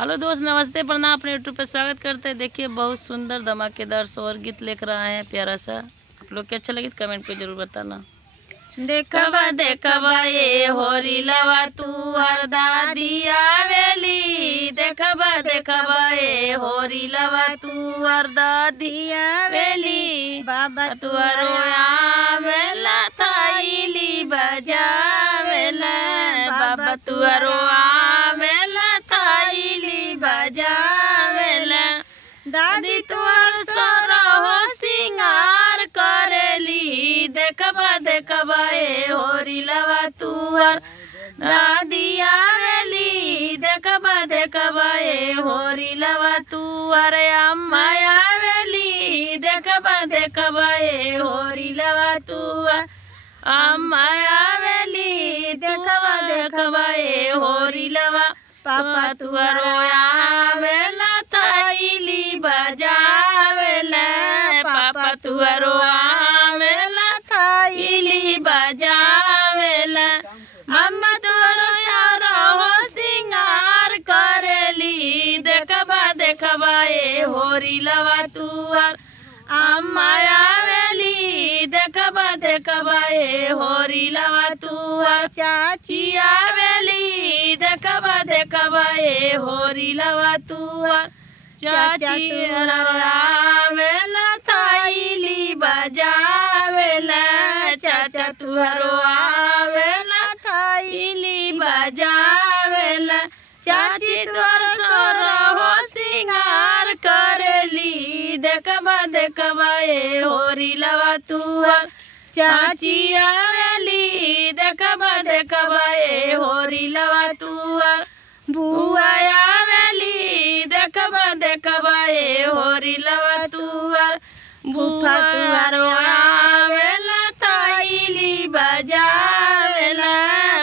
Hello दोस्त, नमस्ते, प्रणाम। अपने यूट्यूब पे स्वागत करते हैं। देखिए बहुत सुंदर धमाकेदार शोर गीत लेकर आए हैं, प्यारा सा। आप लोग को अच्छा लगे तो कमेंट पे जरूर बताना। देखबा देखबा ये होरी लवा तू हर दादी आवेली, देखबा देखबा ये होरी लवा तू हर दादी आवेली, बाबा तू आवेला थाईली बजावेला, बाबा तू आवेला थाईली बजावेला, दादी तुअर सोरा हो सिंगार करेली, देखबा देखबा ए होरी लवा तुअर दादी आवेली, देखबा देखबा ए होरी लवा तुअर अम्मा आवेली, देखबा देखबा ए होरी लवा तुअर अम्मा आवेली, देखबा देखबा ए होरी लवा पापा तुअर आवेला थाईली बजावेला, पापा तुअर आवेला थाईली बजावेला, मम्मा तुअर हो सिंगार करेली, देखबा देखबा ए होरी लवा तुअर अम्मा आवेली, देखबा देखबा ए होरी लवा तुअर चाची आवेली, देखबा देखबा ए होरी लवा तुअर चाची आवेला थाईली बजावेला, चाचा तुहरो आवेला थाईली बजावेला, चाची तुअर सोरा हो सिंगार करेली, देखबा देखबा ए होरी लवा तुअर चाची आवेली, देखबा देखबा ए होरी लवा तुअर बुआ आवेली, देखबा देखबा ए होरी लवा तुअर बुआ तुअर आवेला थाईली बजावेला,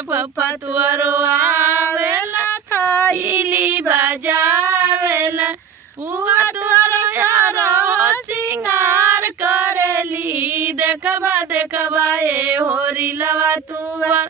पप्पा तुअर आवेला थाईली बजावेला, बुआ तुअर हो सिंगार करेली, देखबा देखबा ए होरी लवा तुअर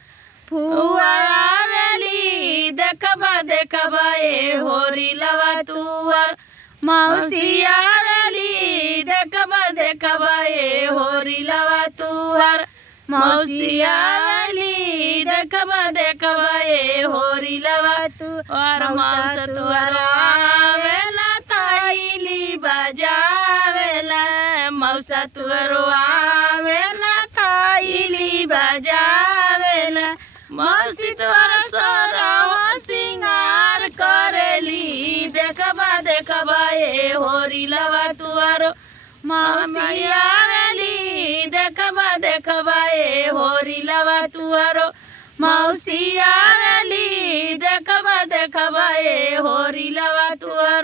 फुआ आवेली, देखबा देखबा ए होरी लवा तुअर मौसी आवेली, देखबा देखबा ए होरी लवा तुअर मौसी आवेली, देखबा देखबा ए होरी लवा तुअर मौसा तुअर आवेला थाईली बजावेला, मौसा तुअर आवेला थाईली बजावेला, मौसी तुअर सोरा हो सिंगार करेली, देखबा देखबा ए होरी लवा तुअर मौसी आवेली, देखबा देखबा ए होरी लवा तुअर मौसी